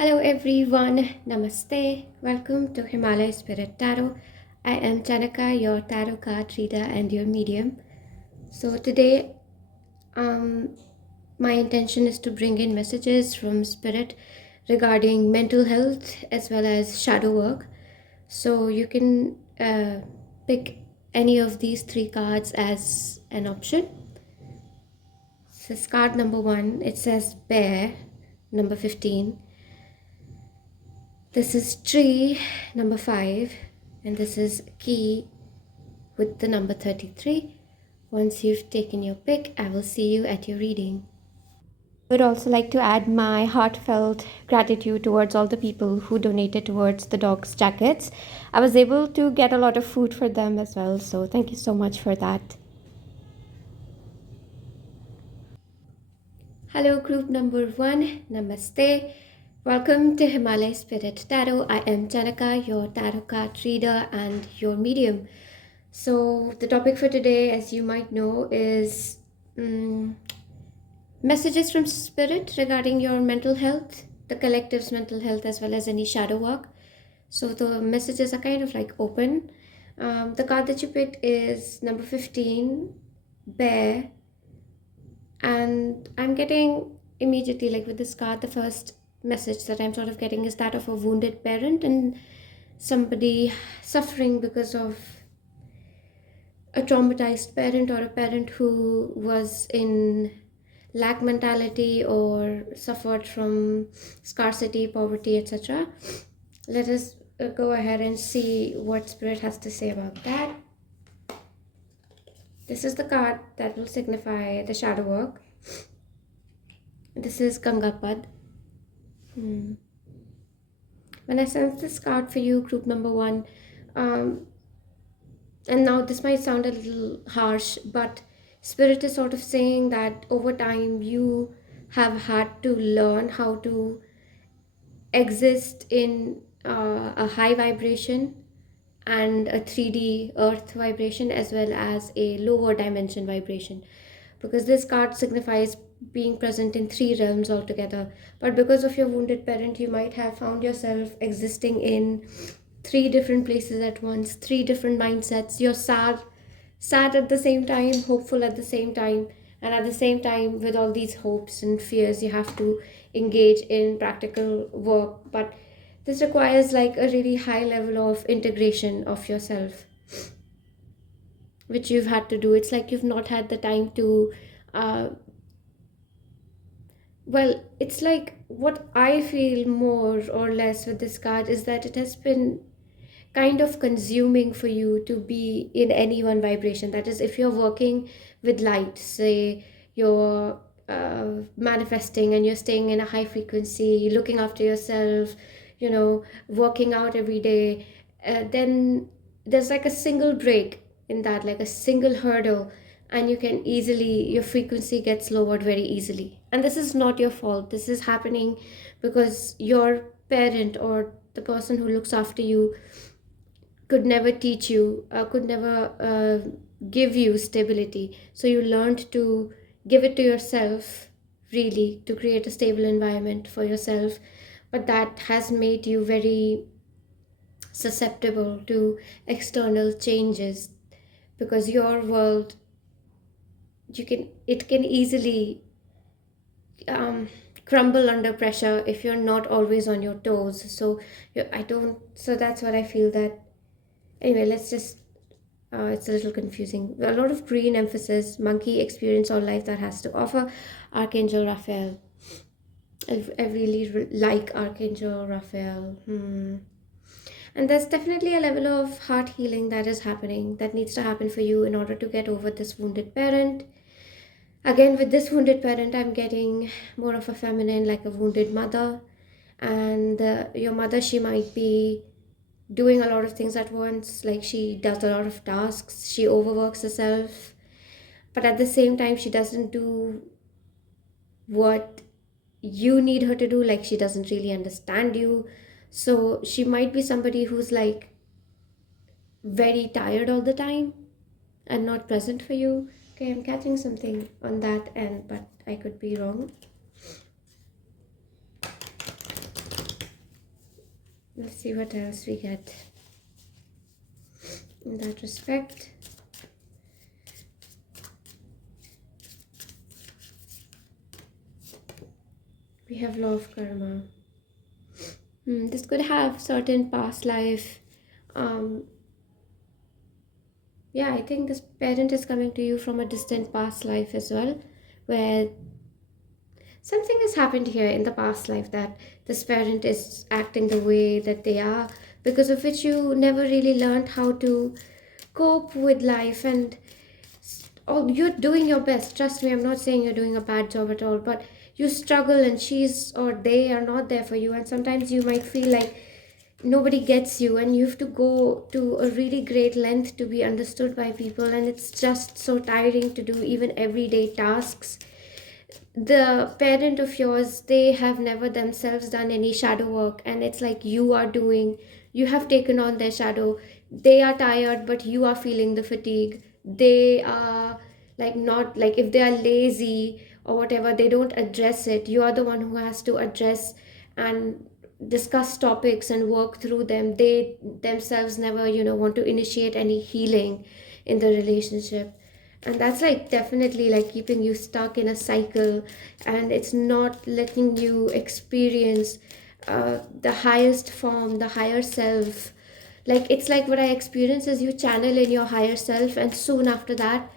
Hello everyone, Namaste. Welcome to Himalaya Spirit Tarot. I am Chanaka, your tarot card reader and your medium. So today, my intention is to bring in messages from Spirit regarding mental health as well as shadow work. So you can pick any of these three cards as an option. This is card number 1. It says Bear, number 15. This is Tree, number 5, and this is Key with the number 33. Once you've taken your pick, I will see you at your reading. I would also like to add my heartfelt gratitude towards all the people who donated towards the dogs' jackets. I was able to get a lot of food for them as well, so thank you so much for that. Hello, group number 1. Namaste. Welcome to Himalaya Spirit Tarot. I am Chanaka, your tarot card reader and your medium. So the topic for today, as you might know, is messages from Spirit regarding your mental health, the collective's mental health, as well as any shadow work. So the messages are kind of like open. The card that you picked is number 15, Bear. And I'm getting immediately, like with this card, the first message that I'm sort of getting is that of a wounded parent and somebody suffering because of a traumatized parent, or a parent who was in lack mentality or suffered from scarcity, poverty, etc. Let us go ahead and see what Spirit has to say about that. This is the card that will signify the shadow work. This is Gangapad. When I sense this card for you, group number 1, and now this might sound a little harsh, but Spirit is sort of saying that over time you have had to learn how to exist in a high vibration and a 3D earth vibration, as well as a lower dimension vibration, because this card signifies being present in 3 realms altogether. But because of your wounded parent, you might have found yourself existing in 3 different places at once, 3 different mindsets. You're sad at the same time, hopeful at the same time, and at the same time, with all these hopes and fears, you have to engage in practical work. But this requires like a really high level of integration of yourself, which you've had to do. It's like you've not had the time to well, it's like, what I feel more or less with this card is that it has been kind of consuming for you to be in any one vibration. That is, if you're working with light, say you're manifesting and you're staying in a high frequency, looking after yourself, working out every day, then there's like a single break in that, like a single hurdle, and you can easily, your frequency gets lowered very easily. And this is not your fault. This is happening because your parent or the person who looks after you could never teach you, could never give you stability. So you learned to give it to yourself, really, to create a stable environment for yourself. But that has made you very susceptible to external changes, because your world, it can easily crumble under pressure if you're not always on your toes. So that's what I feel. That anyway, let's just it's a little confusing. A lot of green emphasis, monkey experience all life that has to offer. Archangel Raphael. I really like Archangel Raphael. And there's definitely a level of heart healing that is happening, that needs to happen for you in order to get over this wounded parent. Again, with this wounded parent, I'm getting more of a feminine, like a wounded mother. And your mother, she might be doing a lot of things at once, like she does a lot of tasks, she overworks herself, but at the same time, she doesn't do what you need her to do, like she doesn't really understand you. So she might be somebody who's like very tired all the time and not present for you. Okay, I'm catching something on that end, but I could be wrong. Let's see what else we get in that respect. We have law of karma. This could have certain past life. Um, yeah, I think this parent is coming to you from a distant past life as well, where something has happened here in the past life that this parent is acting the way that they are, because of which you never really learned how to cope with life. And oh, you're doing your best, trust me, I'm not saying you're doing a bad job at all, but you struggle and she's or they are not there for you, and sometimes you might feel like nobody gets you, and you have to go to a really great length to be understood by people, and it's just so tiring to do even everyday tasks. The parent of yours, they have never themselves done any shadow work, and it's like you are doing, you have taken on their shadow. They are tired, but you are feeling the fatigue. They are like, not like, if they are lazy or whatever, they don't address it. You are the one who has to address and discuss topics and work through them. They themselves never, want to initiate any healing in the relationship, and that's like definitely like keeping you stuck in a cycle, and it's not letting you experience the highest form, the higher self. Like, it's like what I experience is you channel in your higher self, and soon after that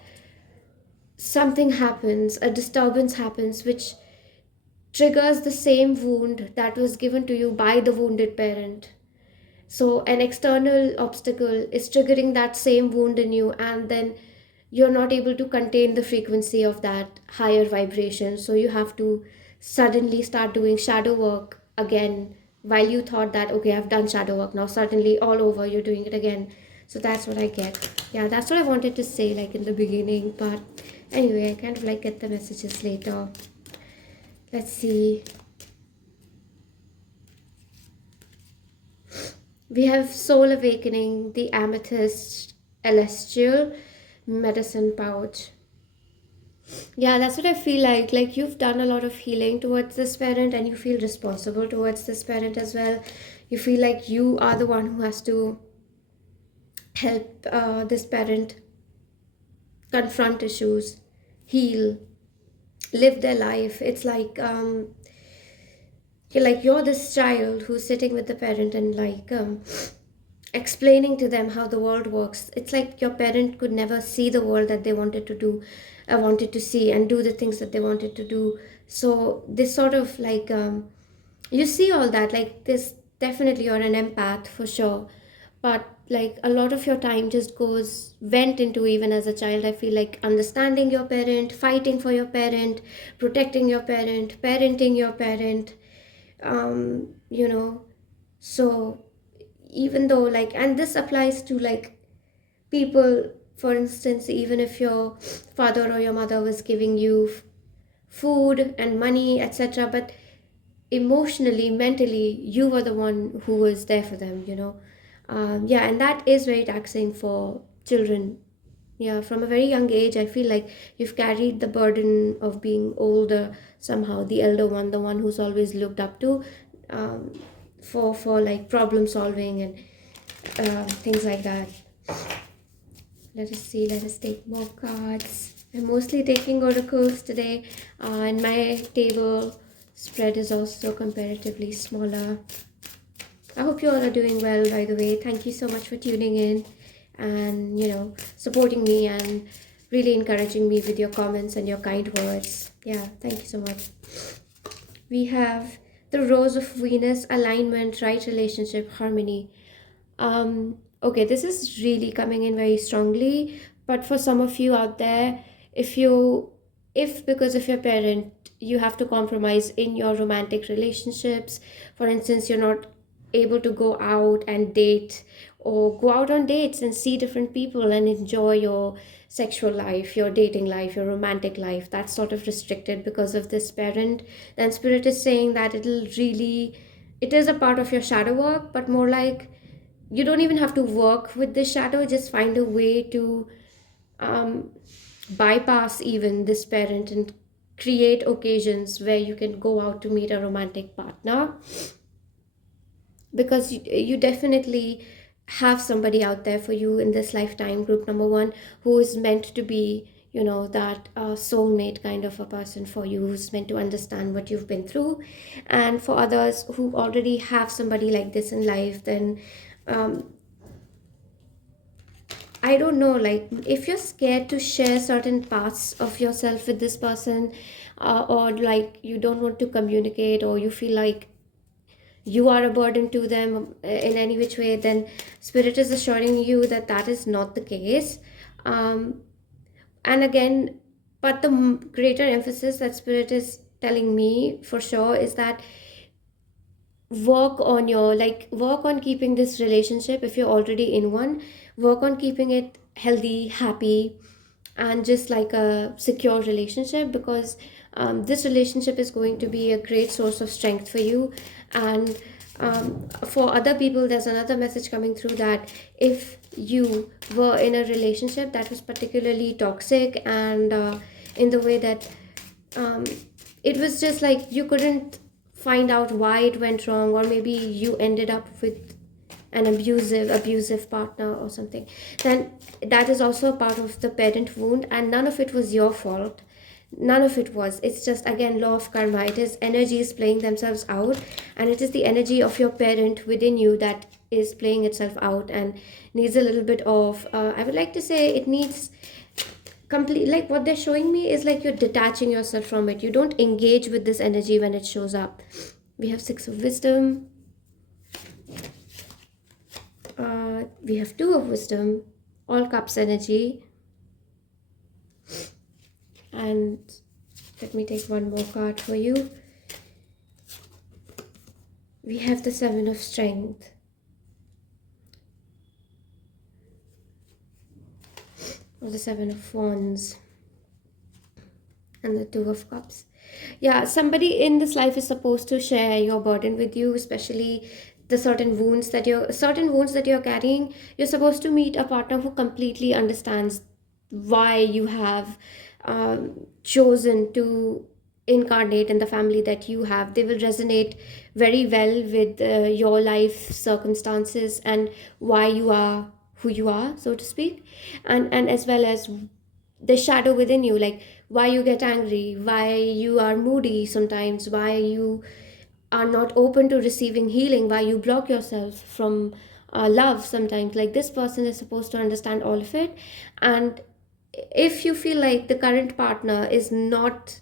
something happens, a disturbance happens, which triggers the same wound that was given to you by the wounded parent. So an external obstacle is triggering that same wound in you, and then you're not able to contain the frequency of that higher vibration. So you have to suddenly start doing shadow work again, while you thought that, okay, I've done shadow work, now suddenly all over you're doing it again. So that's what I get. Yeah, that's what I wanted to say like in the beginning, but anyway, I kind of like get the messages later. Let's see. We have Soul Awakening, the Amethyst Celestial Medicine Pouch. Yeah, that's what I feel like. Like, you've done a lot of healing towards this parent, and you feel responsible towards this parent as well. You feel like you are the one who has to help this parent confront issues, heal, live their life. It's like, you're this child who's sitting with the parent and like explaining to them how the world works. It's like your parent could never see the world that they wanted to do, wanted to see, and do the things that they wanted to do. So this sort of like, you see all that, like, this definitely you're an empath for sure, but like a lot of your time just goes went into, even as a child, I feel like, understanding your parent, fighting for your parent, protecting your parent, parenting your parent. You know, so even though like, and this applies to like people, for instance, even if your father or your mother was giving you food and money, etc., but emotionally, mentally, you were the one who was there for them, yeah, and that is very taxing for children. Yeah, from a very young age, I feel like you've carried the burden of being older, somehow the elder one, the one who's always looked up to, um, for like problem solving and things like that. Let us see, let us take more cards. I'm mostly taking oracles today, and my table spread is also comparatively smaller. I hope you all are doing well, by the way. Thank you so much for tuning in and, supporting me and really encouraging me with your comments and your kind words. Yeah, thank you so much. We have the Rose of Venus, alignment, right relationship, harmony. Okay, this is really coming in very strongly, but for some of you out there, if you, if because of your parent, you have to compromise in your romantic relationships, for instance, you're not able to go out and date, or go out on dates and see different people and enjoy your sexual life, your dating life, your romantic life, that's sort of restricted because of this parent, then spirit is saying that it'll really, it is a part of your shadow work, but more like, you don't even have to work with the shadow, just find a way to um, bypass even this parent and create occasions where you can go out to meet a romantic partner. because you definitely have somebody out there for you in this lifetime, group number one, who is meant to be, that soulmate kind of a person for you, who's meant to understand what you've been through. And for others who already have somebody like this in life, then um, I don't know, like if you're scared to share certain parts of yourself with this person, or like you don't want to communicate, or you feel like you are a burden to them in any which way, then spirit is assuring you that that is not the case. um, and again, but the greater emphasis that spirit is telling me for sure is that work on keeping this relationship, if you're already in one, work on keeping it healthy, happy, and just like a secure relationship, because this relationship is going to be a great source of strength for you. And for other people, there's another message coming through that if you were in a relationship that was particularly toxic, and in the way that um, it was just like you couldn't find out why it went wrong, or maybe you ended up with an abusive partner or something, then that is also a part of the parent wound, and none of it was your fault. None of it was. It's just, again, law of karma. It is energies playing themselves out, and it is the energy of your parent within you that is playing itself out and needs a little bit of I would like to say it needs complete, like what they're showing me is like you're detaching yourself from it. You don't engage with this energy when it shows up. We have six of wisdom, we have two of wisdom, all cups energy, and let me take one more card for you. We have the seven of strength, or the seven of wands, and the two of cups. Yeah, somebody in this life is supposed to share your burden with you, especially the certain wounds that you're carrying. You're supposed to meet a partner who completely understands why you have chosen to incarnate in the family that you have. They will resonate very well with your life circumstances and why you are who you are, so to speak. And as well as the shadow within you, like why you get angry, why you are moody sometimes, why you are not open to receiving healing, why you block yourself from love sometimes. Like this person is supposed to understand all of it. And if you feel like the current partner is not,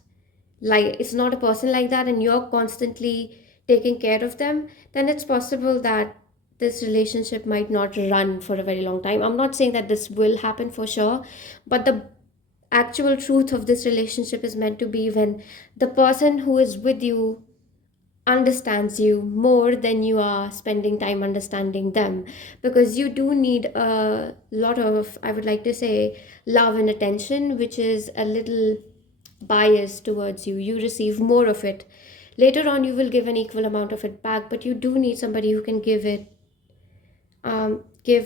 like it's not a person like that, and you're constantly taking care of them, then it's possible that this relationship might not run for a very long time. I'm not saying that this will happen for sure, but the actual truth of this relationship is meant to be when the person who is with you understands you more than you are spending time understanding them, because you do need a lot of, I would like to say, love and attention, which is a little biased towards you. You receive more of it. Later on you will give an equal amount of it back, but you do need somebody who can give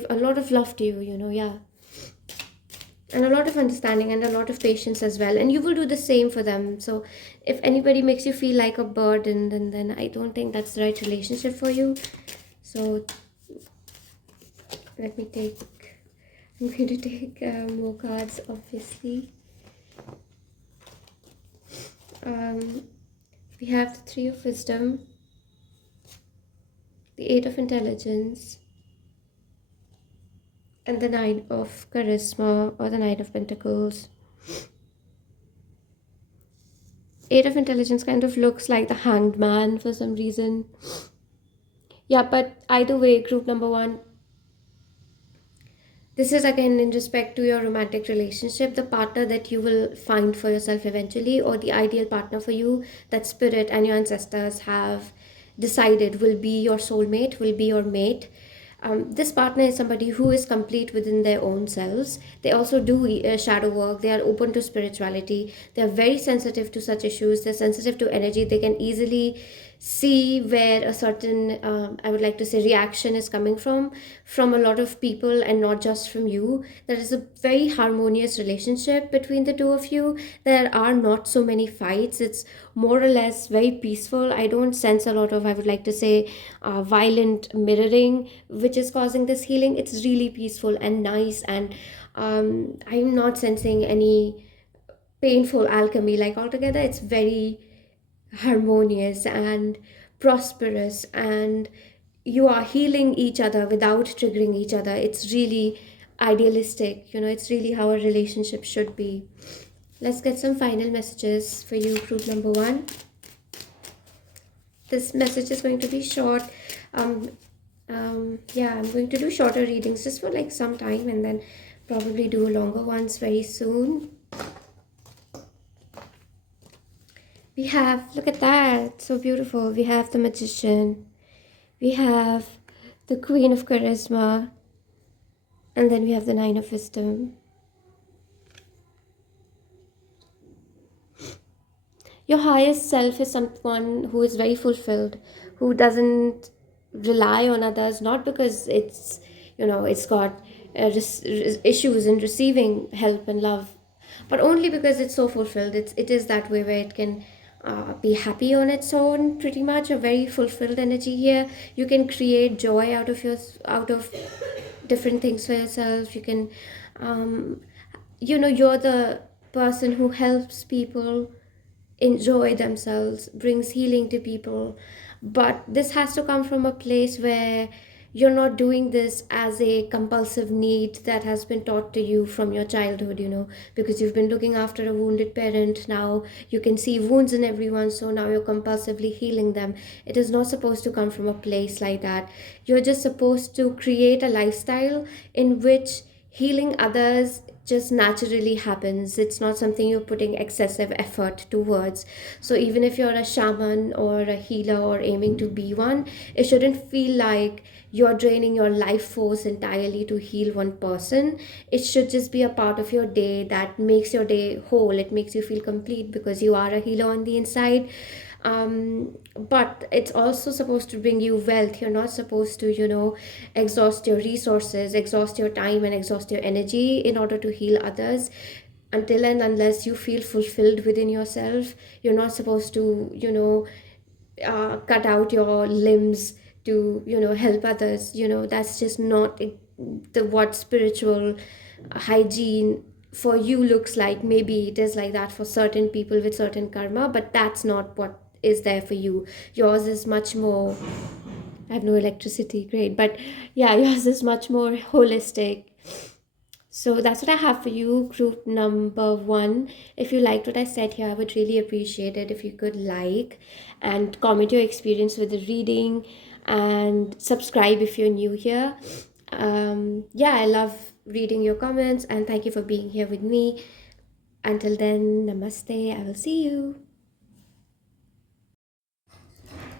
a lot of love to you, yeah, and a lot of understanding and a lot of patience as well, and you will do the same for them. So if anybody makes you feel like a burden, then I don't think that's the right relationship for you. So let me take I'm going to take more cards, obviously. We have the three of wisdom, the eight of intelligence, and the nine of charisma, or the nine of pentacles. Eight of intelligence kind of looks like the hanged man for some reason. Yeah, but either way, group number one, this is again in respect to your romantic relationship, the partner that you will find for yourself eventually, or the ideal partner for you that spirit and your ancestors have decided will be your soulmate, will be your mate. This partner is somebody who is complete within their own selves. They also do shadow work. They are open to spirituality. They are very sensitive to such issues. They're sensitive to energy. They can easily see where a certain I would like to say reaction is coming from a lot of people and not just from you. There is a very harmonious relationship between the two of you. There are not so many fights. It's more or less very peaceful. I don't sense a lot of, I would like to say, violent mirroring which is causing this healing. It's really peaceful and nice, and I'm not sensing any painful alchemy. Like altogether it's very harmonious and prosperous, and you are healing each other without triggering each other. It's really idealistic, it's really how a relationship should be. Let's get some final messages for you, group number one. This message is going to be short. um yeah, I'm going to do shorter readings just for like some time, and then probably do longer ones very soon. We have, look at that, so beautiful. We have the Magician, we have the Queen of Charisma, and then we have the Nine of Wisdom. Your highest self is someone who is very fulfilled, who doesn't rely on others, not because it's got issues in receiving help and love, but only because it's so fulfilled. It is that way where it can be happy on its own, pretty much a very fulfilled energy here. You can create joy out of different things for yourself. You can you're the person who helps people enjoy themselves, brings healing to people. But this has to come from a place where you're not doing this as a compulsive need that has been taught to you from your childhood, because you've been looking after a wounded parent. Now you can see wounds in everyone, so now you're compulsively healing them. It is not supposed to come from a place like that. You're just supposed to create a lifestyle in which healing others just naturally happens. It's not something you're putting excessive effort towards. So even if you're a shaman or a healer or aiming to be one, it shouldn't feel like you're draining your life force entirely to heal one person. It should just be a part of your day that makes your day whole. It makes you feel complete because you are a healer on the inside. But it's also supposed to bring you wealth. You're not supposed to exhaust your resources, exhaust your time, and exhaust your energy in order to heal others. Until and unless you feel fulfilled within yourself, you're not supposed to cut out your limbs to help others. That's just not the what spiritual hygiene for you looks like. Maybe it is like that for certain people with certain karma, but that's not what is there for you. Yours is much more, I have no electricity, great, but yeah, yours is much more holistic. So that's what I have for you, group number one. If you liked what I said here, I would really appreciate it if you could like and comment your experience with the reading, and subscribe if you're new here. Yeah, I love reading your comments, and thank you for being here with me. Until then, namaste. I will see you.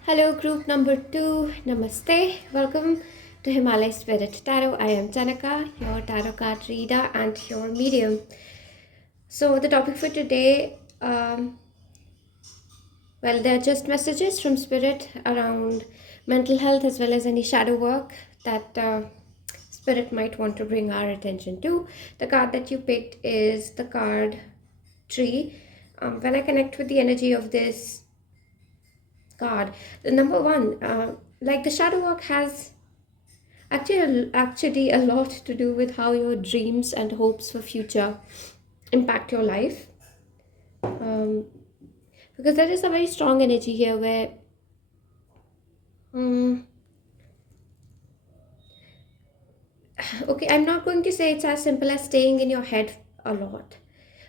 Hello, group number two. Namaste. Welcome to Himalaya Spirit Tarot. I am Janaka, your tarot card reader and your medium. So, the topic for today, they're just messages from Spirit around mental health as well as any shadow work that Spirit might want to bring our attention to. The card that you picked is the card Tree. When I connect with the energy of this card, the number one, like the shadow work has actually a lot to do with how your dreams and hopes for future impact your life. Because there is a very strong energy here where okay, I'm not going to say it's as simple as staying in your head a lot,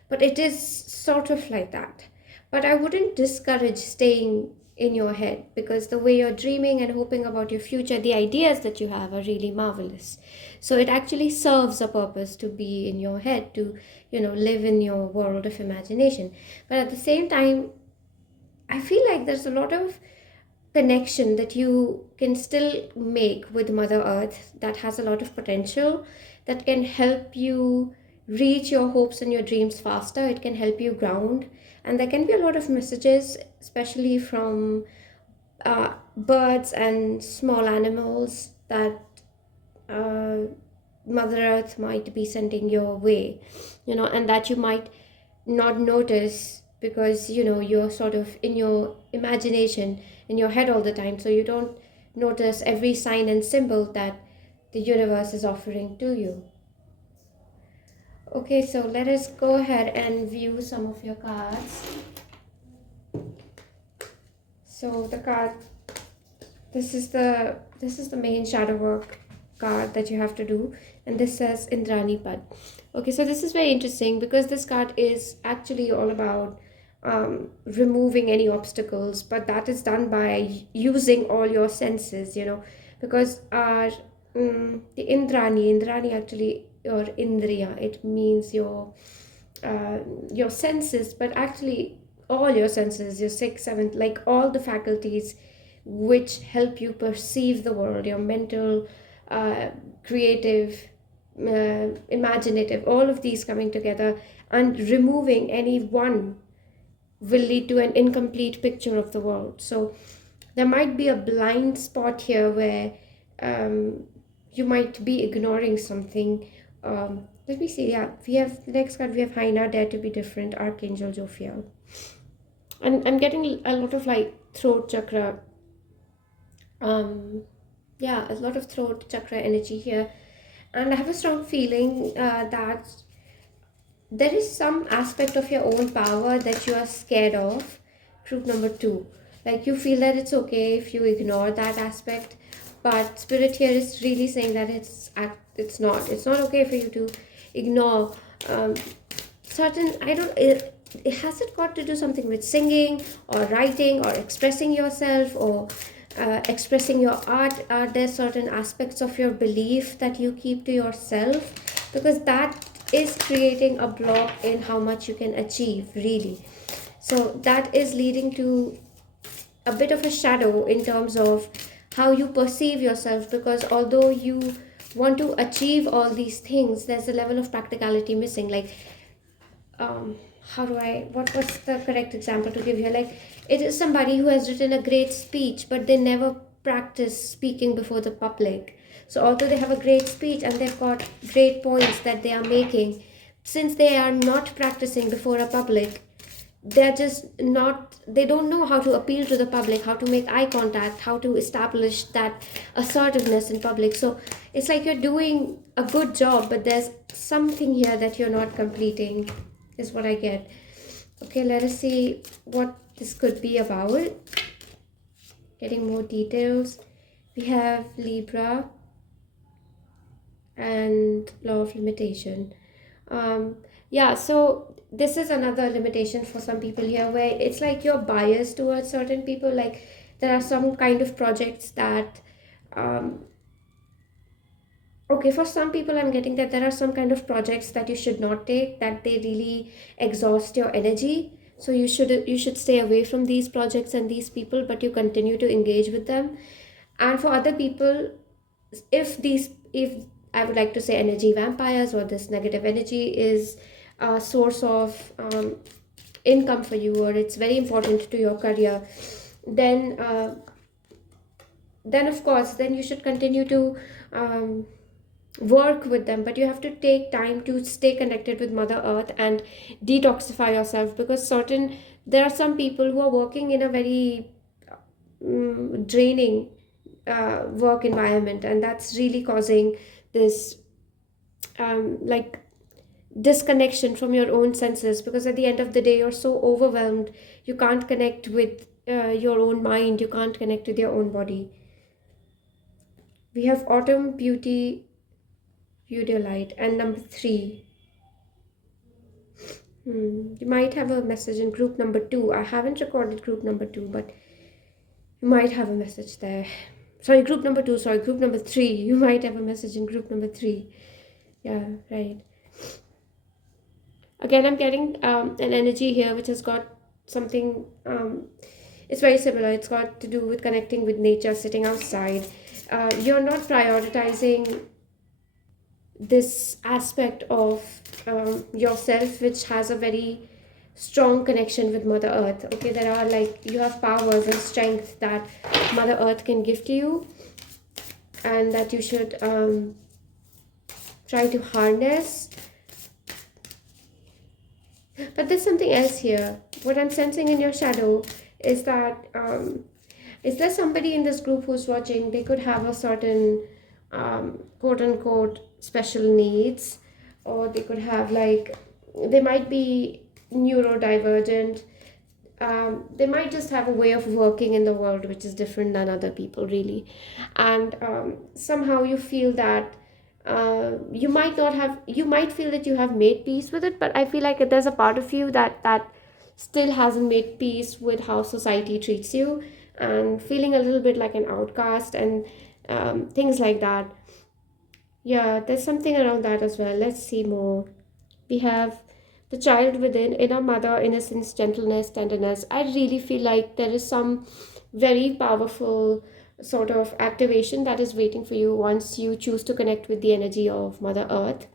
but it is sort of like that. But I wouldn't discourage staying in your head, because the way you're dreaming and hoping about your future, the ideas that you have are really marvelous. So it actually serves a purpose to be in your head, to live in your world of imagination. But at the same time, I feel like there's a lot of connection that you can still make with Mother Earth that has a lot of potential, that can help you reach your hopes and your dreams faster. It can help you ground. And there can be a lot of messages, especially from birds and small animals that uh, Mother Earth might be sending your way, and that you might not notice because you're sort of in your imagination, in your head all the time, so you don't notice every sign and symbol that the universe is offering to you. Okay, so let us go ahead and view some of your cards. So the card, this is the main shadow work card that you have to do, and this says Indrani Pad. Okay, so this is very interesting because this card is actually all about removing any obstacles, but that is done by using all your senses, because the Indrani actually, or Indriya, it means your senses, but actually all your senses, your sixth, seventh, like all the faculties which help you perceive the world, your mental, uh, creative, imaginative, all of these coming together, and removing any one will lead to an incomplete picture of the world. So there might be a blind spot here where you might be ignoring something. Let me see. Yeah, we have the next card. We have Haina, Dare to Be Different, Archangel Jophiel. And I'm getting a lot of like throat chakra. Yeah, a lot of throat chakra energy here, and I have a strong feeling that there is some aspect of your own power that you are scared of. Group number two, like you feel that it's okay if you ignore that aspect, but spirit here is really saying that it's not okay for you to ignore certain, I don't, it has it got to do something with singing or writing or expressing yourself, or expressing your art? Are there certain aspects of your belief that you keep to yourself? Because that is creating a block in how much you can achieve, really. So that is leading to a bit of a shadow in terms of how you perceive yourself, because although you want to achieve all these things, there's a level of practicality missing. Like, how do I, what was the correct example to give here? Like, it is somebody who has written a great speech, but they never practice speaking before the public. So although they have a great speech and they've got great points that they are making, since they are not practicing before a public, they're just not, they don't know how to appeal to the public, how to make eye contact, how to establish that assertiveness in public. So it's like you're doing a good job, but there's something here that you're not completing, is what I get. Okay, let us see what this could be about. Getting more details. We have Libra and Law of Limitation. Yeah, so this is another limitation for some people here, where it's like you're biased towards certain people. Like, there are some kind of projects that okay, for some people I'm getting that there are some kind of projects that you should not take, that they really exhaust your energy. So you should stay away from these projects and these people, but you continue to engage with them. And for other people, if I would like to say energy vampires, or this negative energy is a source of income for you, or it's very important to your career, then then of course, then you should continue to work with them, but you have to take time to stay connected with Mother Earth and detoxify yourself, because there are some people who are working in a very draining work environment, and that's really causing this like disconnection from your own senses, because at the end of the day you're so overwhelmed, you can't connect with your own mind, you can't connect with your own body. We have Autumn, Beauty, Light, and number 3. You might have a message in group number 2. I haven't recorded group number 2, but you might have a message there. Sorry, group number 2. Sorry, group number 3. You might have a message in group number 3. Yeah, right. Again, I'm getting an energy here which has got something, it's very similar. It's got to do with connecting with nature, sitting outside. You're not prioritizing this aspect of yourself, which has a very strong connection with Mother Earth. Okay, there are like, you have powers and strength that Mother Earth can give to you, and that you should try to harness. But there's something else here. What I'm sensing in your shadow is that is there somebody in this group who's watching? They could have a certain quote unquote special needs, or they could have like, they might be neurodivergent. They might just have a way of working in the world which is different than other people, really. And somehow you feel that you might not have, you might feel that you have made peace with it, but I feel like there's a part of you that still hasn't made peace with how society treats you, and feeling a little bit like an outcast, and things like that. Yeah, there's something around that as well. Let's see more. We have the child within, inner mother, innocence, gentleness, tenderness. I really feel like there is some very powerful sort of activation that is waiting for you once you choose to connect with the energy of Mother Earth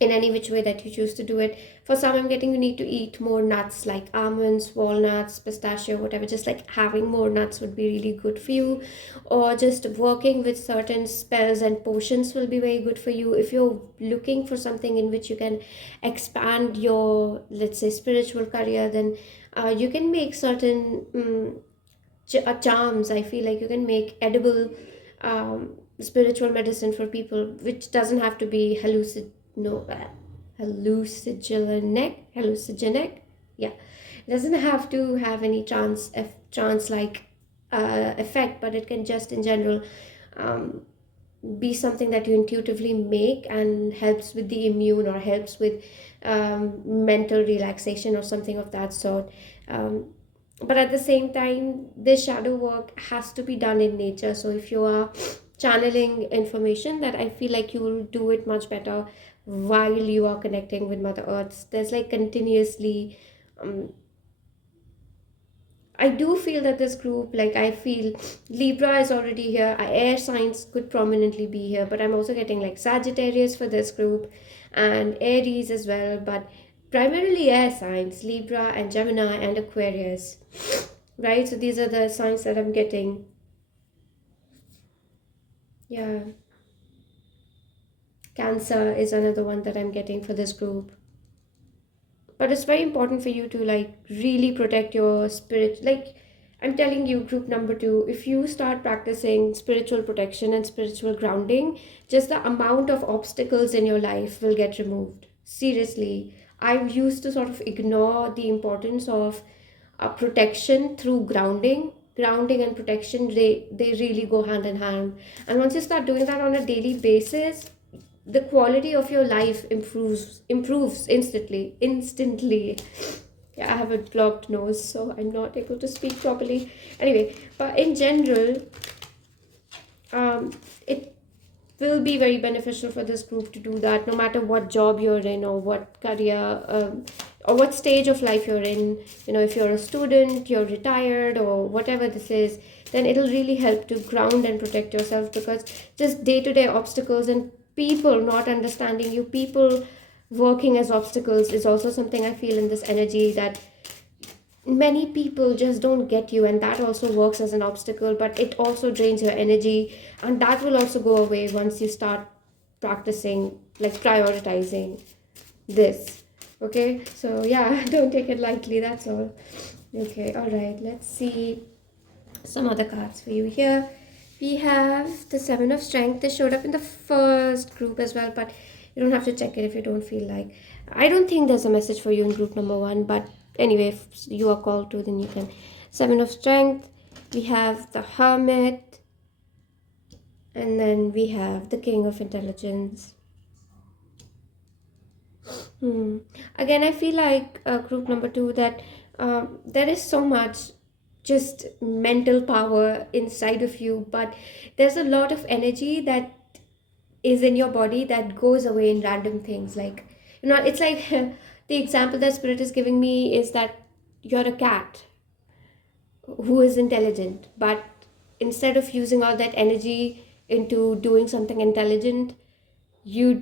in any which way that you choose to do it. For some, I'm getting you need to eat more nuts like almonds, walnuts, pistachio, whatever. Just like having more nuts would be really good for you, or just working with certain spells and potions will be very good for you. If you're looking for something in which you can expand your, let's say, spiritual career, then you can make certain charms. I feel like you can make edible spiritual medicine for people, which doesn't have to be hallucinogenic. Yeah, it doesn't have to have any trance like effect, but it can just in general um, be something that you intuitively make and helps with the immune, or helps with mental relaxation or something of that sort. But at the same time, this shadow work has to be done in nature. So if you are channeling information, that I feel like you will do it much better while you are connecting with Mother Earth. There's like continuously I do feel that this group, like I feel Libra is already here. Air signs could prominently be here, but I'm also getting like Sagittarius for this group, and Aries as well. But primarily air signs, Libra and Gemini and Aquarius, right? So these are the signs that I'm getting. Yeah, Cancer is another one that I'm getting for this group. But it's very important for you to like really protect your spirit. Like I'm telling you, group number 2, if you start practicing spiritual protection and spiritual grounding, just the amount of obstacles in your life will get removed. Seriously, I used to sort of ignore the importance of protection through grounding and protection. They really go hand in hand, and once you start doing that on a daily basis, the quality of your life improves instantly. Yeah, I have a blocked nose, so I'm not able to speak properly. Anyway, but in general, it will be very beneficial for this group to do that, no matter what job you're in, or what career, or what stage of life you're in. You know, if you're a student, you're retired, or whatever this is, then it'll really help to ground and protect yourself, because just day-to-day obstacles and people not understanding you, people working as obstacles, is also something I feel in this energy, that many people just don't get you, and that also works as an obstacle, but it also drains your energy, and that will also go away once you start practicing, like prioritizing this. Okay, so yeah, don't take it lightly, that's all. Okay, all right, let's see some other cards for you here. We have the Seven of Strength. This showed up in the first group as well, but you don't have to check it if you don't feel like. I don't think there's a message for you in group number 1, but anyway, if you are called to, then you can. Seven of Strength. We have the Hermit, and then we have the King of Intelligence. Again, I feel like group number 2, that there is so much just mental power inside of you, but there's a lot of energy that is in your body that goes away in random things. Like, you know, it's like the example that Spirit is giving me is that you're a cat who is intelligent, but instead of using all that energy into doing something intelligent, you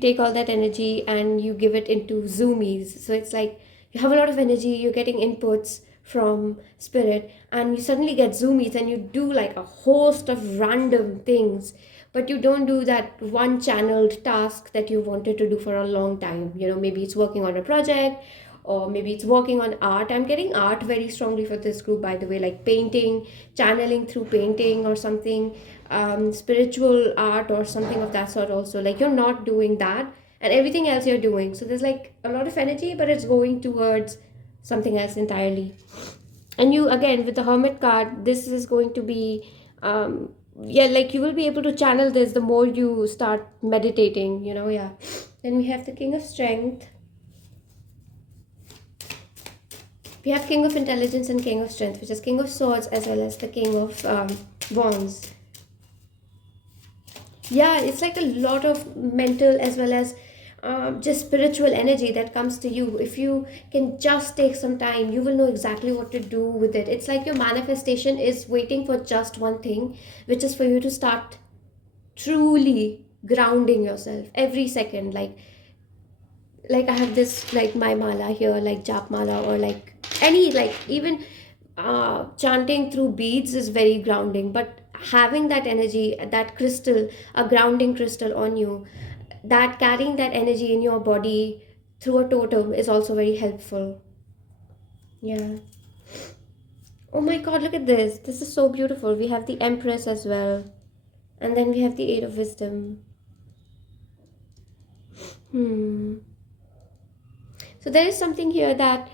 take all that energy and you give it into zoomies. So it's like You have a lot of energy, you're getting inputs from spirit, and you suddenly get zoomies and you do like a host of random things, but you don't do that one channeled task that you wanted to do for a long time. Maybe it's working on a project, or maybe it's working on art. I'm getting art very strongly for this group, by the way, like painting, channeling through painting or something, spiritual art or something of that sort also. Like, you're not doing that, and everything else you're doing. So there's like a lot of energy, but it's going towards something else entirely. And you, again, with the Hermit card, this is going to be, yeah, like you will be able to channel this the more you start meditating, yeah. Then we have the King of Strength. We have King of Intelligence and King of Strength, which is King of Swords as well as the King of Wands. Yeah, it's like a lot of mental as well as just spiritual energy that comes to you. If you can just take some time, you will know exactly what to do with it. It's like your manifestation is waiting for just one thing, which is for you to start truly grounding yourself every second. Like I have this, like my mala here, like jap mala, or like any, like even chanting through beads is very grounding. But having that energy, that crystal, a grounding crystal on you, that carrying that energy in your body through a totem is also very helpful. Yeah. Oh my god, look at this. This is so beautiful. We have the Empress as well. And then we have the Eight of Wisdom. Hmm. So there is something here that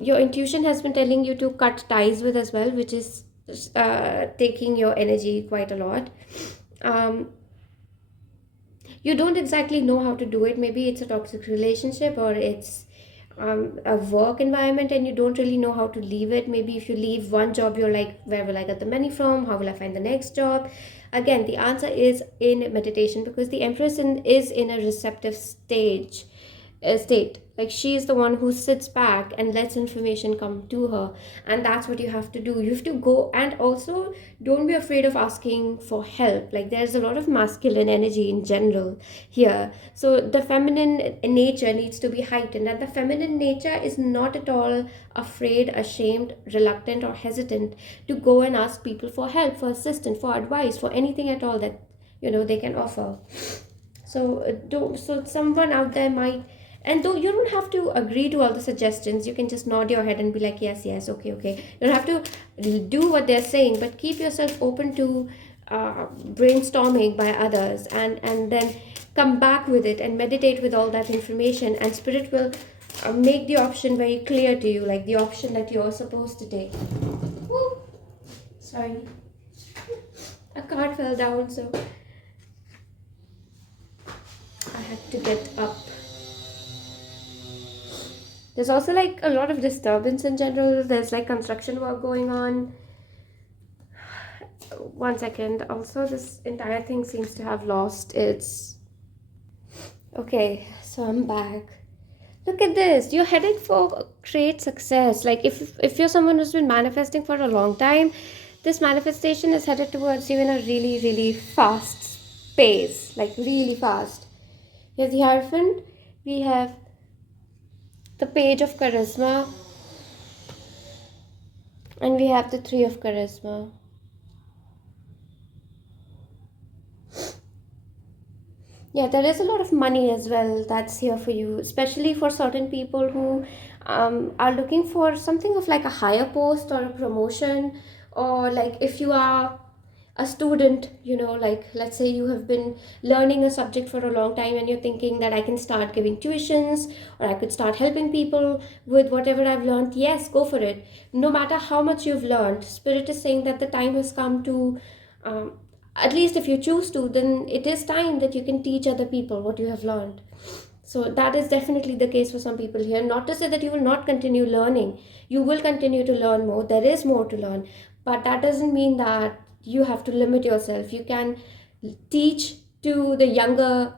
your intuition has been telling you to cut ties with as well, which is taking your energy quite a lot. Um, you don't exactly know how to do it. Maybe it's a toxic relationship, or it's a work environment and you don't really know how to leave it. Maybe if you leave one job, you're like, where will I get the money from? How will I find the next job? Again, the answer is in meditation, because the is in a receptive state. Like, she is the one who sits back and lets information come to her, and that's what you have to do. You have to go, and also don't be afraid of asking for help. Like, there's a lot of masculine energy in general here, so the feminine nature needs to be heightened, and the feminine nature is not at all afraid, ashamed, reluctant, or hesitant to go and ask people for help, for assistance, for advice, for anything at all that they can offer. So someone out there might, and though you don't have to agree to all the suggestions, you can just nod your head and be like, yes, yes, okay, okay. You don't have to do what they're saying, but keep yourself open to brainstorming by others, and then come back with it and meditate with all that information, and spirit will make the option very clear to you, like the option that you're supposed to take. Woo! Sorry, a card fell down, so I had to get up. There's also like a lot of disturbance in general. There's like construction work going on. One second. Also, this entire thing seems to have lost its... Okay, so I'm back. Look at this. You're headed for great success. Like, if you're someone who's been manifesting for a long time, this manifestation is headed towards you in a really, really fast pace. Like, really fast. We have the Hierophant. We have the Page of Charisma. And we have the Three of Charisma. Yeah, there is a lot of money as well that's here for you, especially for certain people who are looking for something of like a higher post or a promotion, or like if you are a student, like let's say you have been learning a subject for a long time and you're thinking that I can start giving tuitions, or I could start helping people with whatever I've learned. Yes, go for it. No matter how much you've learned, Spirit is saying that the time has come to um, at least if you choose to, then it is time that you can teach other people what you have learned. So that is definitely the case for some people here. Not to say that you will not continue learning. You will continue to learn more. There is more to learn. But that doesn't mean that you have to limit yourself. You can teach to the younger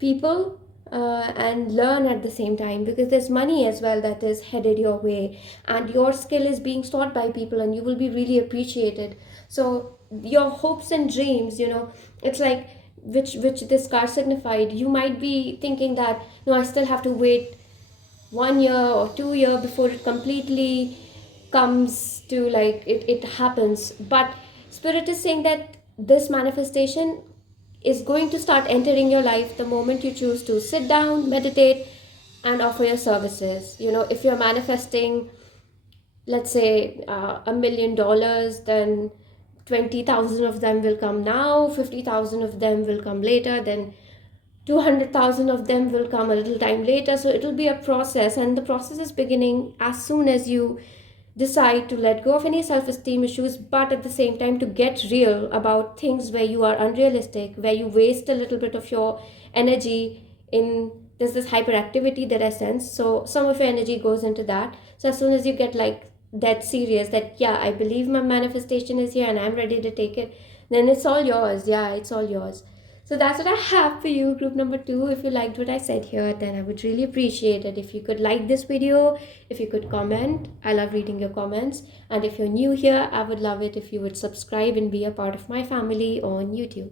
people and learn at the same time, because there's money as well that is headed your way, and your skill is being sought by people and you will be really appreciated. So your hopes and dreams, it's like, which this card signified, you might be thinking that, no, I still have to wait 1 year or 2 year before it completely comes to like it happens. But spirit is saying that this manifestation is going to start entering your life the moment you choose to sit down, meditate, and offer your services. If you're manifesting, let's say, $1 million, then 20,000 of them will come now, 50,000 of them will come later, then 200,000 of them will come a little time later. So it'll be a process, and the process is beginning as soon as you decide to let go of any self-esteem issues, but at the same time to get real about things where you are unrealistic, where you waste a little bit of your energy in. There's this hyperactivity that I sense, so some of your energy goes into that. So as soon as you get like that serious, that yeah, I believe my manifestation is here and I'm ready to take it, then it's all yours. Yeah, it's all yours. So that's what I have for you, group number 2. If you liked what I said here, then I would really appreciate it if you could like this video, if you could comment. I love reading your comments. And if you're new here, I would love it if you would subscribe and be a part of my family on YouTube.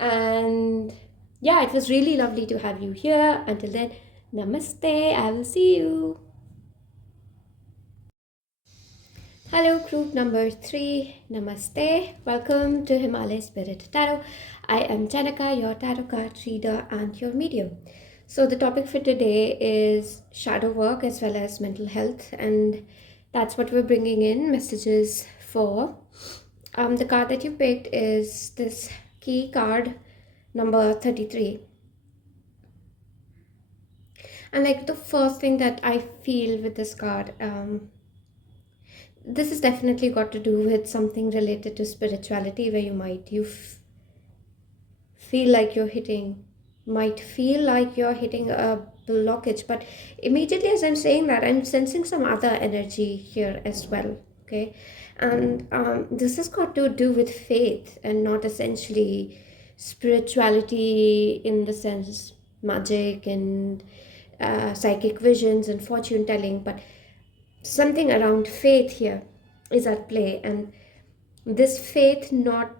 And yeah, it was really lovely to have you here. Until then, namaste. I will see you. Hello, group number 3. Namaste. Welcome to Himalaya Spirit Tarot. I am Janaka, your tarot card reader and your medium. So, the topic for today is shadow work as well as mental health, and that's what we're bringing in messages for. The card that you picked is this key card number 33. And like the first thing that I feel with this card, this has definitely got to do with something related to spirituality, where you feel like you're hitting might feel like you're hitting a blockage. But immediately as I'm saying that, I'm sensing some other energy here as well. Okay. And this has got to do with faith and not essentially spirituality in the sense magic and psychic visions and fortune telling, but something around faith here is at play. And this faith not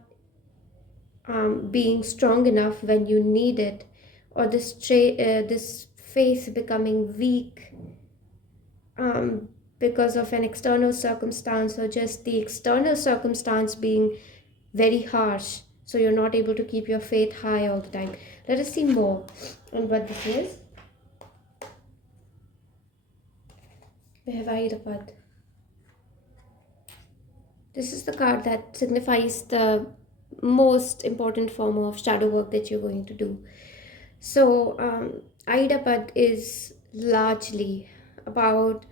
being strong enough when you need it, or this faith becoming weak because of an external circumstance, or just the external circumstance being very harsh, so you're not able to keep your faith high all the time. Let us see more on what this is. Bhairavi. This is the card that signifies the most important form of shadow work that you're going to do. So, Aidapad is largely about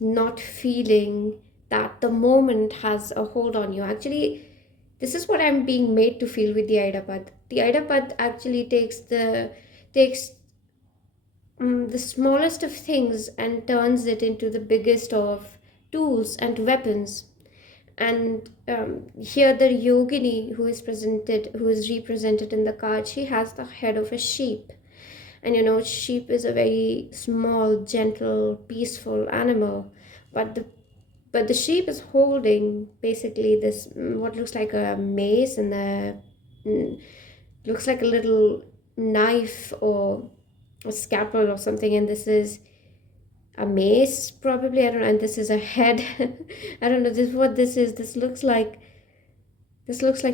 not feeling that the moment has a hold on you. Actually, this is what I'm being made to feel with the Aidapad. The Aidapad actually takes the smallest of things and turns it into the biggest of tools and weapons. And here the yogini who is represented in the card, she has the head of a sheep. And sheep is a very small, gentle, peaceful animal, but the sheep is holding basically this what looks like a mace, and looks like a little knife or a scalpel or something, and this is a mace probably, I don't know, and this is a head. I don't know what this is. This looks like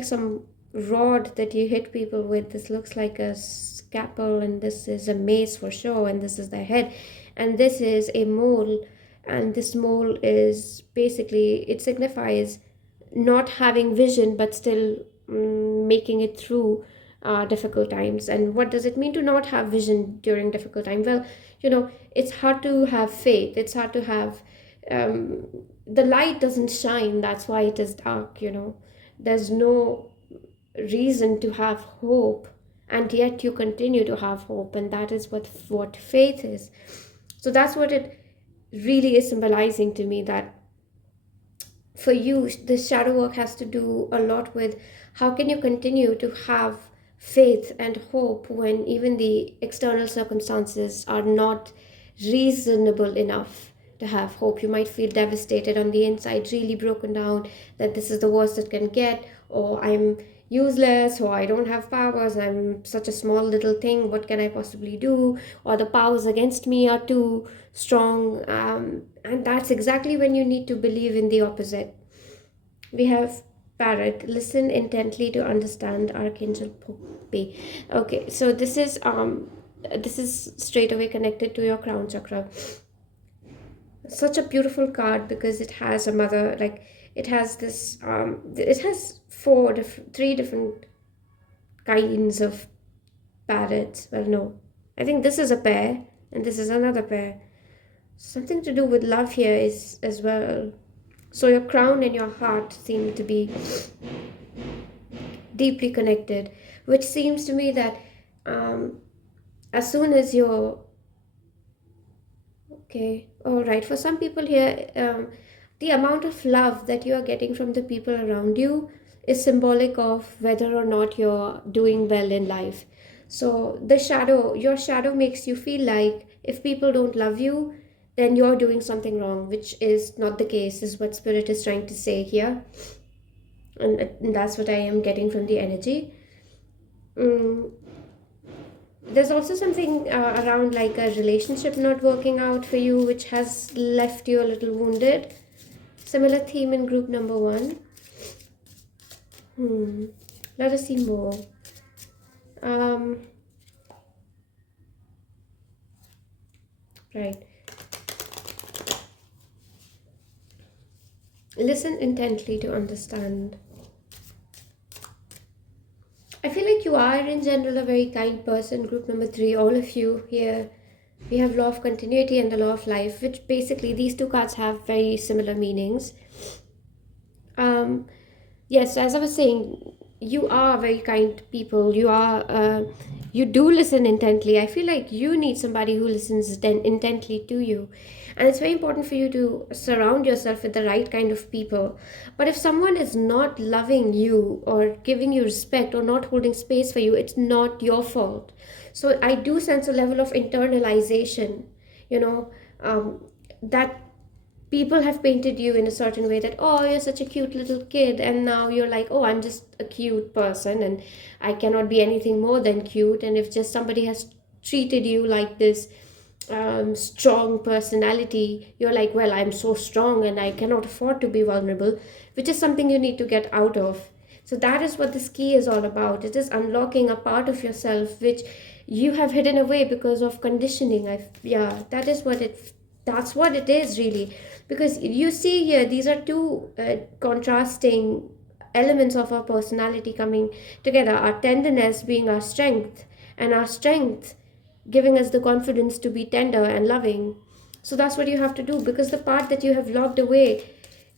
some rod that you hit people with. This looks like a scalpel, and this is a mace for sure, and this is the head, and this is a mole, and this mole is basically, it signifies not having vision but still making it through difficult times. And what does it mean to not have vision during difficult time? Well, it's hard to have faith. It's hard to have the light doesn't shine, that's why it is dark. There's no reason to have hope, and yet you continue to have hope, and that is what faith is. So that's what it really is symbolizing to me, that for you this shadow work has to do a lot with how can you continue to have faith and hope when even the external circumstances are not reasonable enough to have hope. You might feel devastated on the inside, really broken down, that this is the worst it can get, or I'm useless, or I don't have powers, I'm such a small little thing, what can I possibly do, or the powers against me are too strong. And that's exactly when you need to believe in the opposite. We have parrot, listen intently to understand, archangel Poppy. Okay, so this is straight away connected to your crown chakra. Such a beautiful card because it has a mother, like it has this it has three different kinds of parrots. Well, no, I think this is a pair and this is another pair. Something to do with love here is as well. So your crown and your heart seem to be deeply connected, which seems to me that as soon as you're okay, all right, for some people here, the amount of love that you are getting from the people around you is symbolic of whether or not you're doing well in life. So your shadow makes you feel like if people don't love you, then you're doing something wrong, which is not the case, is what spirit is trying to say here. And that's what I am getting from the energy. Mm, there's also something around like a relationship not working out for you, which has left you a little wounded. Similar theme in group number 1. Let us see more. Um, right. Listen intently to understand. I feel like you are in general a very kind person. Group number 3, all of you here. We have law of continuity and the law of life, which basically these two cards have very similar meanings. Yes, as I was saying, you are very kind people. You do listen intently. I feel like you need somebody who listens intently to you. And it's very important for you to surround yourself with the right kind of people. But if someone is not loving you or giving you respect or not holding space for you, it's not your fault. So I do sense a level of internalization, you know, that people have painted you in a certain way, that oh, you're such a cute little kid, and now you're like, oh, I'm just a cute person and I cannot be anything more than cute. And if just somebody has treated you like this strong personality, you're like, well, I'm so strong and I cannot afford to be vulnerable, which is something you need to get out of. So that is what this key is all about. It is unlocking a part of yourself which you have hidden away because of conditioning. Yeah, that's what it is really. Because you see here, these are two contrasting elements of our personality coming together, our tenderness being our strength, and our strength giving us the confidence to be tender and loving. So that's what you have to do, because the part that you have locked away,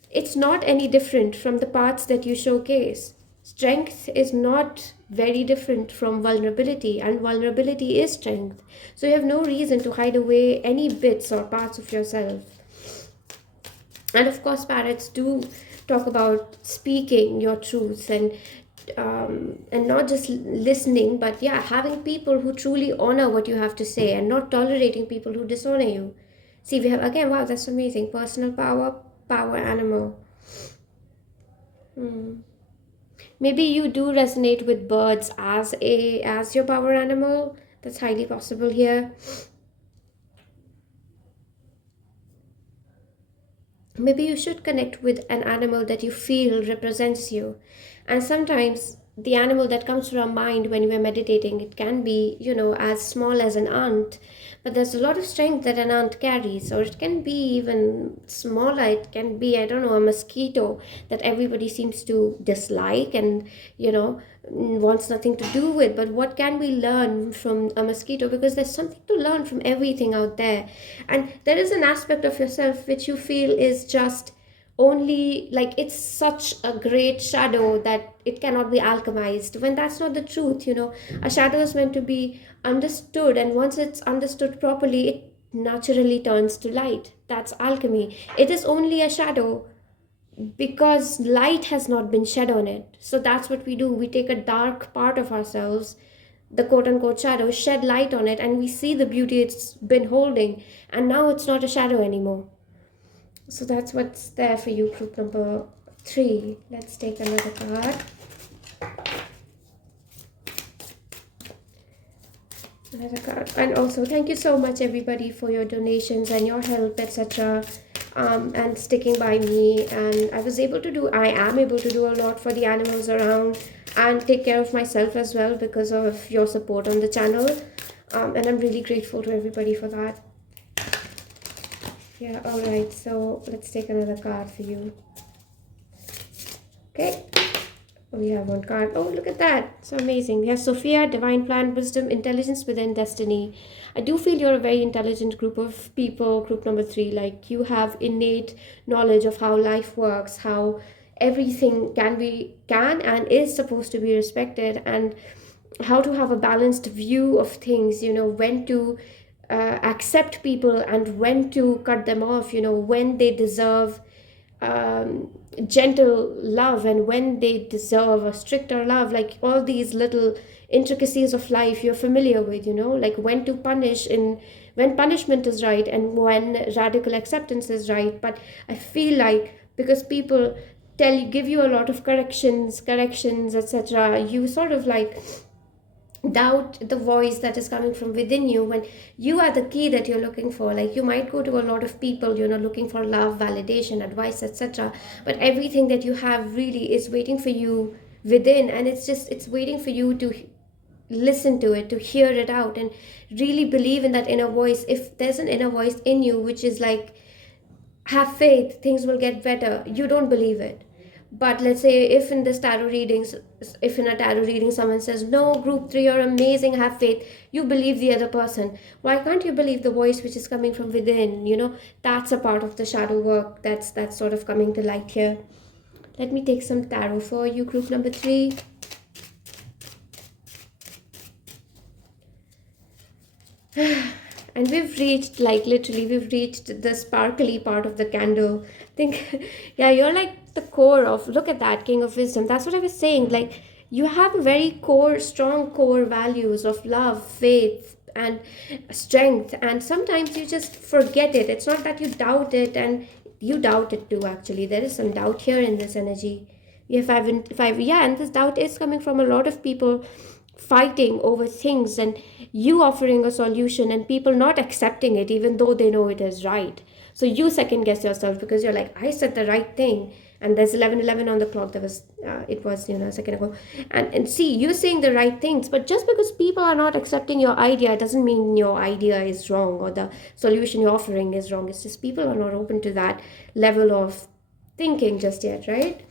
it's not any different from the parts that you showcase. Strength is not very different from vulnerability, and vulnerability is strength. So you have no reason to hide away any bits or parts of yourself. And of course, parrots do talk about speaking your truths and not just listening, but yeah, having people who truly honor what you have to say and not tolerating people who dishonor you. See, we have again, wow, that's amazing. Personal power animal. Maybe you do resonate with birds as your power animal. That's highly possible here. Maybe you should connect with an animal that you feel represents you. And sometimes the animal that comes to our mind when we're meditating, it can be, as small as an ant, but there's a lot of strength that an ant carries. Or it can be even smaller. It can be, I don't know, a mosquito that everybody seems to dislike and, wants nothing to do with. But what can we learn from a mosquito? Because there's something to learn from everything out there. And there is an aspect of yourself which you feel is just only, like, it's such a great shadow that it cannot be alchemized, when that's not the truth. A shadow is meant to be understood, and once it's understood properly, it naturally turns to light. That's alchemy. It is only a shadow because light has not been shed on it. So that's what we do. We take a dark part of ourselves, the quote unquote shadow, shed light on it, and we see the beauty it's been holding, and now it's not a shadow anymore. So that's what's there for you, group number 3. Let's take another card. Another card. And also, thank you so much, everybody, for your donations and your help, etc. And sticking by me. And I am able to do a lot for the animals around and take care of myself as well because of your support on the channel. And I'm really grateful to everybody for that. Yeah, alright, so let's take another card for you. Okay. We have one card. Oh, look at that. So amazing. We have Sophia, Divine Plan, Wisdom, Intelligence Within Destiny. I do feel you're a very intelligent group of people, group number 3. Like, you have innate knowledge of how life works, how everything can and is supposed to be respected, and how to have a balanced view of things, when to accept people and when to cut them off, when they deserve gentle love and when they deserve a stricter love, like all these little intricacies of life you're familiar with, like when to punish in when punishment is right and when radical acceptance is right. But I feel like because people give you a lot of corrections, etc., you sort of like doubt the voice that is coming from within you when you are the key that you're looking for. Like, you might go to a lot of people, looking for love, validation, advice, etc., but everything that you have really is waiting for you within, and it's waiting for you to listen to it, to hear it out, and really believe in that inner voice. If there's an inner voice in you which is like, have faith, things will get better, you don't believe it. But let's say if in a tarot reading someone says, no, group 3, you're amazing, have faith, you believe the other person. Why can't you believe the voice which is coming from within? That's a part of the shadow work that's sort of coming to light here. Let me take some tarot for you, group number 3. And we've reached the sparkly part of the candle. I think, yeah, you're like the core of, look at that, King of Wisdom. That's what I was saying. Like, you have very strong core values of love, faith, and strength. And sometimes you just forget it. It's not that you doubt it, and you doubt it too, actually. There is some doubt here in this energy. And this doubt is coming from a lot of people fighting over things, and you offering a solution and people not accepting it even though they know it is right. So you second guess yourself because you're like, I said the right thing, and there's 11:11 on the clock. It was a second ago. And see, you're saying the right things, but just because people are not accepting your idea, it doesn't mean your idea is wrong or the solution you're offering is wrong. It's just people are not open to that level of thinking just yet, right?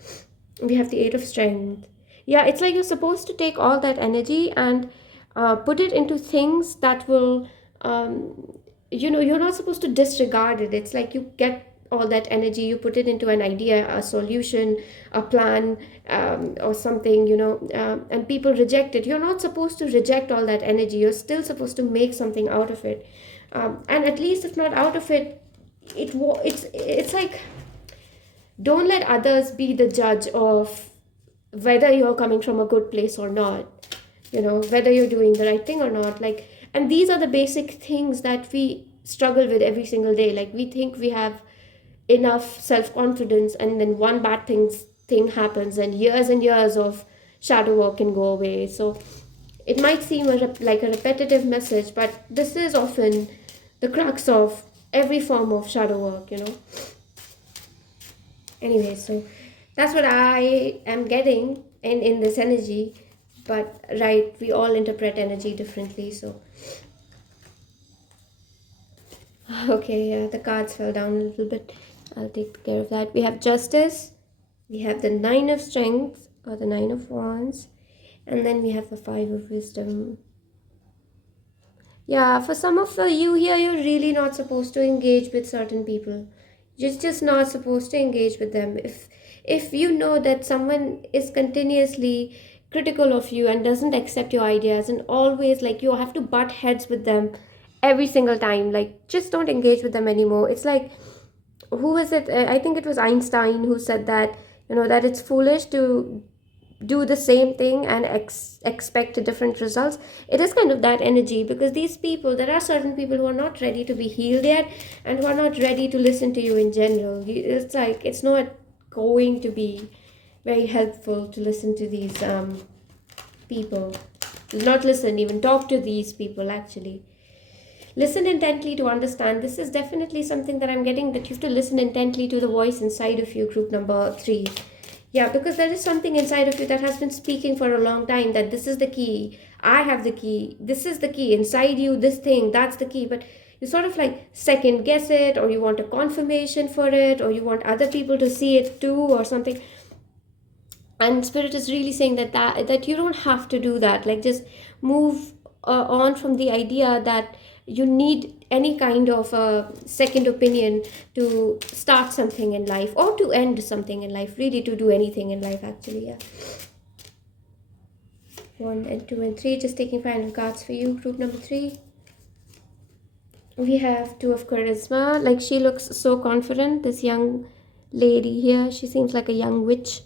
We have the 8 of Strength. Yeah, it's like you're supposed to take all that energy and put it into things that will, you're not supposed to disregard it. It's like you get all that energy, you put it into an idea, a solution, a plan, or something, and people reject it. You're not supposed to reject all that energy. You're still supposed to make something out of it. And at least if not out of it, it's like, don't let others be the judge of whether you're coming from a good place or not, whether you're doing the right thing or not. Like, and these are the basic things that we struggle with every single day. Like, we think we have enough self-confidence, and then one bad thing happens, and years of shadow work can go away. So it might seem like a repetitive message, but this is often the crux of every form of shadow work. Anyway, so that's what I am getting in this energy. But right, we all interpret energy differently. So okay, yeah, the cards fell down a little bit. I'll take care of that. We have Justice, we have the 9 of Strength or the 9 of Wands, and then we have the 5 of Wisdom. Yeah, for some of you here, you're really not supposed to engage with certain people. You're just not supposed to engage with them. If you know that someone is continuously critical of you and doesn't accept your ideas, and always like you have to butt heads with them every single time, like, just don't engage with them anymore. It's like, who was it? I think it was Einstein who said that, that it's foolish to do the same thing and expect different results. It is kind of that energy, because there are certain people who are not ready to be healed yet, and who are not ready to listen to you in general. It's like, it's not going to be very helpful to listen to these people. not listen, even talk to these people actually. Listen intently to understand. This is definitely something that I'm getting, that you have to listen intently to the voice inside of you, group number 3. Yeah, because there is something inside of you that has been speaking for a long time, that this is the key, I have the key, this is the key inside you, this thing, that's the key. But you sort of like second guess it, or you want a confirmation for it, or you want other people to see it too, or something. And spirit is really saying that you don't have to do that. Like, just move on from the idea that you need any kind of a second opinion to start something in life, or to end something in life, really, to do anything in life actually. Yeah. 1 and 2 and 3, just taking final cards for you, group number 3. We have 2 of charisma. Like, she looks so confident, this young lady here. She seems like a young witch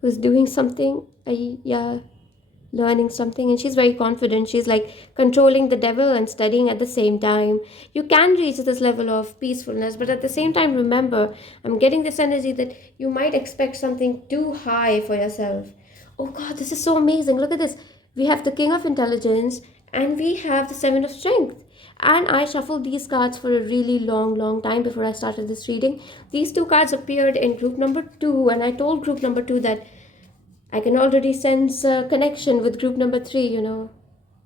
who's doing something, yeah, learning something, and she's very confident. She's like controlling the devil and studying at the same time. You can reach this level of peacefulness, but at the same time, remember, I'm getting this energy that you might expect something too high for yourself. Oh god, this is so amazing. Look at this. We have the King of Intelligence, and we have the 7 of Strength. And I shuffled these cards for a really long time before I started this reading. These 2 cards appeared in group number 2, and I told group number 2 that I can already sense a connection with group number 3,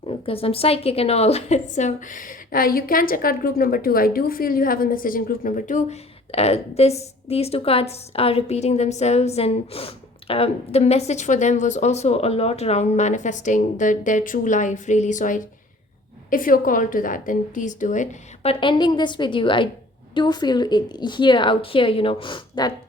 because I'm psychic and all. So you can check out group number 2. I do feel you have a message in group number 2. These 2 cards are repeating themselves, and the message for them was also a lot around manifesting their true life, really. So if you're called to that, then please do it. But ending this with you, I do feel it out here, that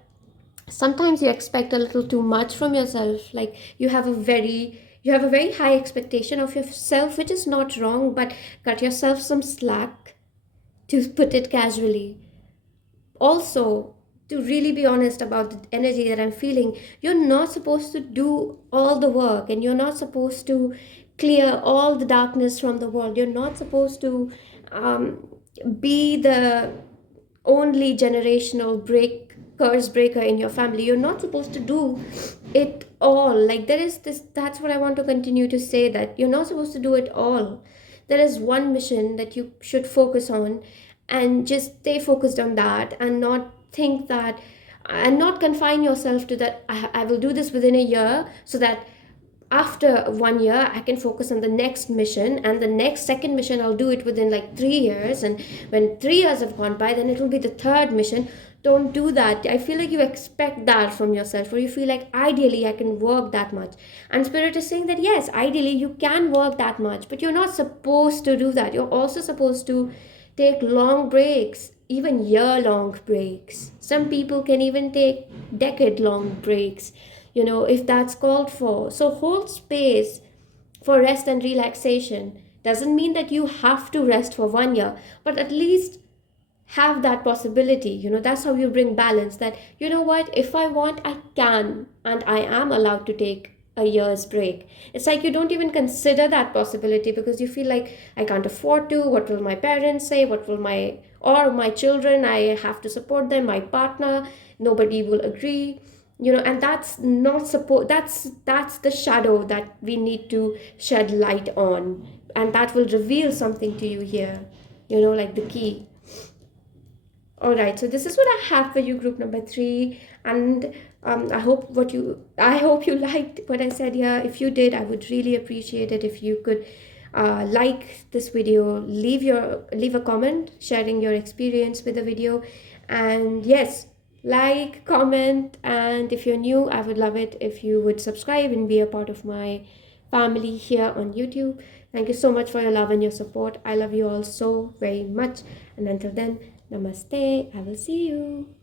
sometimes you expect a little too much from yourself. Like, you have a very high expectation of yourself, which is not wrong, but cut yourself some slack, to put it casually. Also, to really be honest about the energy that I'm feeling, you're not supposed to do all the work, and you're not supposed to clear all the darkness from the world. You're not supposed to be the only generational curse breaker in your family. You're not supposed to do it all. Like, there is this, that's what I want to continue to say, that you're not supposed to do it all. There is one mission that you should focus on, and just stay focused on that, and not think that, and not confine yourself to that. I will do this within a year, so that after 1 year I can focus on the next mission, and the next second mission I'll do it within like 3 years, and when 3 years have gone by, then it will be the third mission. Don't do that. I feel like you expect that from yourself, or you feel like, ideally I can work that much. And spirit is saying that yes, ideally you can work that much, but you're not supposed to do that. You're also supposed to take long breaks, even year-long breaks. Some people can even take decade-long breaks, if that's called for. So hold space for rest and relaxation. Doesn't mean that you have to rest for 1 year, but at least have that possibility. That's how you bring balance, that, what, if I want, I can, and I am allowed to take a year's break. It's like you don't even consider that possibility, because you feel like, I can't afford to. What will my parents say? What will my children, I have to support them, my partner, nobody will agree. And that's not that's the shadow that we need to shed light on, and that will reveal something to you here, like the key. All right, so this is what I have for you, group number 3, and I hope you liked what I said here. If you did, I would really appreciate it if you could like this video, leave a comment sharing your experience with the video, and yes, like, comment, and if you're new, I would love it if you would subscribe and be a part of my family here on YouTube. Thank you so much for your love and your support. I love you all so very much, and until then, namaste. I will see you.